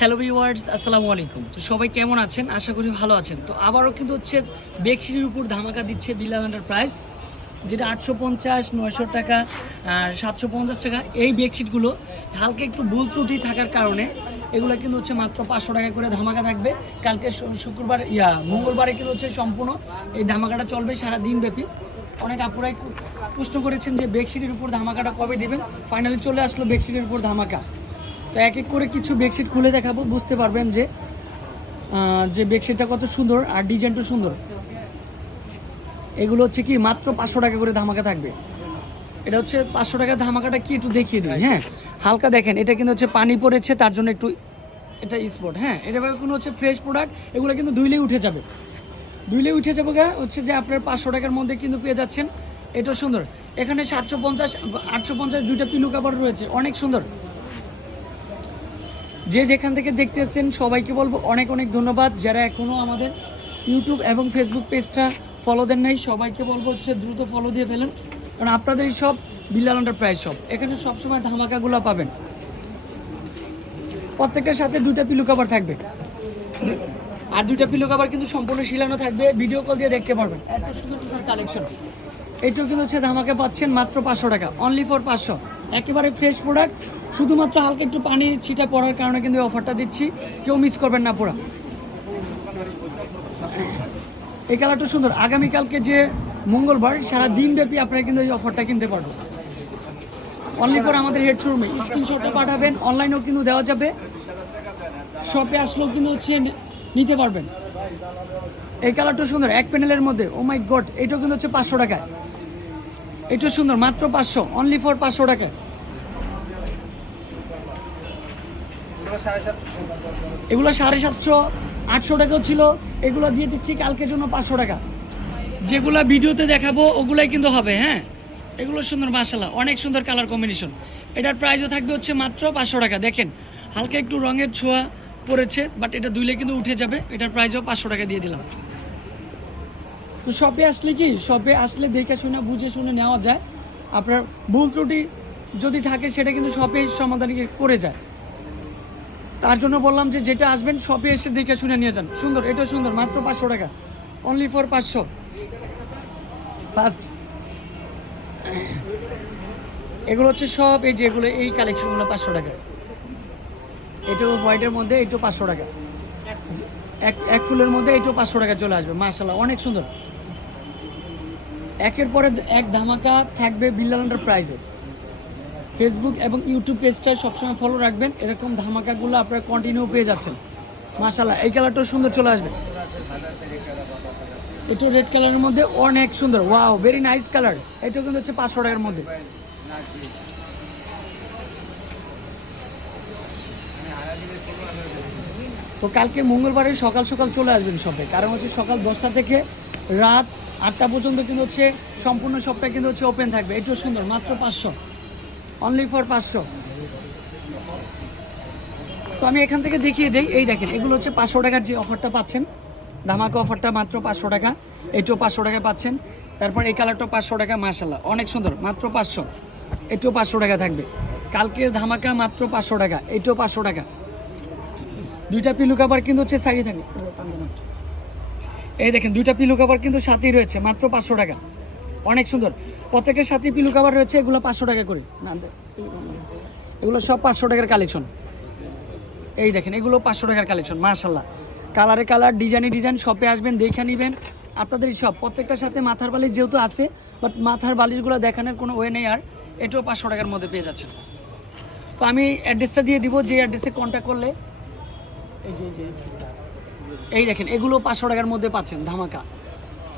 Hello viewers আসসালামু আলাইকুম। তো সবাই কেমন আছেন? আশা করি ভালো আছেন। তো আবারও কিন্তু হচ্ছে বেডশিটের উপর ধামাকা দিচ্ছে বিল্লাল প্রাইস যেটা আটশো পঞ্চাশ, নয়শো টাকা সাতশো পঞ্চাশ টাকা। এই বেডশিটগুলো হালকা একটু ভুল ত্রুটি থাকার কারণে এগুলো কিন্তু হচ্ছে মাত্র পাঁচশো টাকা করে ধামাকা থাকবে। কালকে শুক্রবার, ইয়া, মঙ্গলবারে কিন্তু হচ্ছে সম্পূর্ণ এই ধামাকাটা চলবে সারা দিন ব্যাপী অনেক আপুরাই প্রশ্ন করেছেন যে বেডশিটের উপর ধামাকাটা কবে দিবেন? ফাইনালি চলে আসলো বেডশিটের উপর ধামাকা। তো এক এক করে কিছু বেডশিট খুলে দেখাবো, বুঝতে পারবেন যে যে বেডশিটটা কত সুন্দর আর ডিজাইনটা সুন্দর। এগুলো হচ্ছে কি, মাত্র পাঁচশো টাকা করে ধামাকা থাকবে। এটা হচ্ছে পাঁচশো টাকা ধামাকাটা কি একটু দেখিয়ে দিই হ্যাঁ? হালকা দেখেন, এটা কিন্তু হচ্ছে পানি পড়েছে, তার জন্য একটু এটা স্পট হ্যাঁ? এটা কোনো হচ্ছে ফ্রেশ প্রোডাক্ট এগুলো কিন্তু ধুইলেই উঠে যাবে। ধুইলে উঠে যাব গা, হচ্ছে যে আপনার পাঁচশো টাকার মধ্যে কিন্তু পেয়ে যাচ্ছেন। এটা সুন্দর। এখানে সাতশো পঞ্চাশ, আটশো পঞ্চাশ দুইটা পিলু কাপড় রয়েছে, অনেক সুন্দর। যে যেখান থেকে দেখতেছেন, সবাইকে বলব অনেক অনেক ধন্যবাদ। যারা এখনও আমাদের ইউটিউব এবং ফেসবুক পেজটা ফলো দেন নাই, সবাইকে বলব হচ্ছে দ্রুত ফলো দিয়ে ফেলেন। কারণ আপনাদের সব বিল্লাল প্রাইস সব। এখানে সবসময় ধামাকাগুলো পাবেন। প্রত্যেকটার সাথে দুইটা পিলু কাভার থাকবে। আর দুইটা পিলো কাভার কিন্তু সম্পূর্ণ শিলানো থাকবে। ভিডিও কল দিয়ে দেখতে পারবেন। এত সুন্দর সুন্দর কালেকশন এইটাও কিন্তু হচ্ছে ধামাকে পাচ্ছেন মাত্র পাঁচশো টাকা। অনলি ফর পাঁচশো। একেবারে ফ্রেশ প্রোডাক্ট শুধুমাত্র হালকা একটু পানি ছিটা পড়ার কারণে কিন্তু অফারটা দিচ্ছি। কেউ মিস করবেন না পুরো। এই কালারটা সুন্দর। আগামীকালকে যে মঙ্গলবার, সারা দিন ব্যাপী আপনারা কিন্তু এই অফারটা কিনতে পারবেন। অনলি ফর আমাদের হেড শোরুমে স্ক্রিনশটটা পাঠাবেন অনলাইনেও কিন্তু দেওয়া যাবে। শপে আসলেও কিন্তু হচ্ছে নিতে পারবেন। এই কালারটা সুন্দর, এক প্যানেলের মধ্যে। ও মাই গড এটাও কিন্তু হচ্ছে পাঁচশো টাকায়। এটা সুন্দর, মাত্র পাঁচশো। অনলি ফর পাঁচশো টাকায়। এগুলো সাড়ে সাতশো। আটশো টাকাও ছিল। এগুলো দিয়ে দিচ্ছি কালকের জন্য পাঁচশো টাকা। যেগুলো ভিডিওতে দেখাবো, ওগুলাই কিন্তু হবে হ্যাঁ? এগুলো সুন্দর মাসাল্লাহ অনেক সুন্দর কালার কম্বিনেশন এটার প্রাইসও থাকবে হচ্ছে মাত্র পাঁচশো টাকা। দেখেন, হালকা একটু রঙের ছোঁয়া পড়েছে বাট এটা দুইলে কিন্তু উঠে যাবে। এটার প্রাইসও পাঁচশো টাকা দিয়ে দিলাম। তো শপে আসলে কি? শপে আসলে দেখে শুনে, বুঝে শুনে নেওয়া যায়। আপনার ভুল ত্রুটি যদি থাকে, সেটা কিন্তু শপে সমাধান করে যায়। তার জন্য বললাম যে যেটা আসবেন শপে এসে দেখে শুনে নিয়ে যান। সুন্দর, এটা সুন্দর, মাত্র পাঁচশো টাকা। অনলি ফর পাঁচশো। ফার্স্ট এগুলো হচ্ছে সব, এই যে এগুলো, এই কালেকশনগুলো পাঁচশো টাকা। এটাও হোয়াইটের মধ্যে এটাও পাঁচশো টাকা। এক এক ফুলের মধ্যে এটাও পাঁচশো টাকা চলে আসবে মার্শাল্লাহ অনেক সুন্দর। একের পরে এক ধামাকা থাকবে বিল্লাল প্রাইজে ফেসবুক এবং ইউটিউব পেজটা সবসময় ফলো রাখবেন। এরকম ধামাকাগুলো আপনারা কন্টিনিউ পেয়ে যাচ্ছেন। মাশাল্লাহ এই কালারটাও সুন্দর চলে আসবে। এটা রেড কালারের মধ্যে অনেক সুন্দর। ওয়াও ভেরি নাইস কালার এটা কিন্তু হচ্ছে পাঁচশো টাকার মধ্যে। তো কালকে মঙ্গলবারে সকাল সকাল চলে আসবেন শপে কারণ হচ্ছে সকাল দশটা থেকে রাত আটটা পর্যন্ত কিন্তু হচ্ছে সম্পূর্ণ শপটা কিন্তু হচ্ছে ওপেন থাকবে। এটাও সুন্দর, মাত্র পাঁচশো। অনলি ফর পাঁচশো। তো আমি এখান থেকে দেখিয়ে দিই, এই দেখেন, এগুলো হচ্ছে পাঁচশো টাকার যে অফারটা পাচ্ছেন। ধামাকা অফারটা মাত্র পাঁচশো টাকা, এটাও পাঁচশো টাকা পাচ্ছেন। তারপর এই কালারটাও পাঁচশো টাকা মাসাল্লাহ অনেক সুন্দর, মাত্র পাঁচশো। এটাও পাঁচশো টাকা থাকবে। কালকের ধামাকা মাত্র পাঁচশো টাকা, এটাও পাঁচশো টাকা। দুইটা পিলু কাবার কিন্তু হচ্ছে সাইডে থাকে এই দেখেন, দুইটা পিলু কাবার কিন্তু সাথেই রয়েছে, মাত্র পাঁচশো টাকা। অনেক সুন্দর। প্রত্যেকের সাথে পিলু কাবার রয়েছে এগুলো পাঁচশো টাকা করে। না এগুলো সব পাঁচশো টাকার কালেকশন এই দেখেন এগুলো পাঁচশো টাকার কালেকশন মাশাল্লাহ কালারে কালার ডিজাইনে ডিজাইন শপে আসবেন দেখে নেবেন। আপনাদের সব প্রত্যেকটার সাথে মাথার বালিশ যেহেতু আছে বাট মাথার বালিশগুলো দেখানোর কোনো ওয়ে নেই আর এটাও পাঁচশো টাকার মধ্যে পেয়ে যাচ্ছেন। তো আমি অ্যাড্রেসটা দিয়ে দিব যে অ্যাড্রেসে কন্ট্যাক্ট করলে। এই দেখেন এগুলো পাঁচশো টাকার মধ্যে পাচ্ছেন ধামাকা।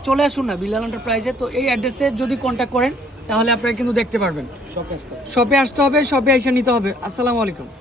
চলে আসুন না বিল্লাল এন্টারপ্রাইজে তো এই অ্যাড্রেসে যদি কন্ট্যাক্ট করেন তাহলে আপনারা কিন্তু দেখতে পারবেন। শপে আসতে হবে। শপে আসতে হবে শপে এসে নিতে হবে। আসসালামু আলাইকুম।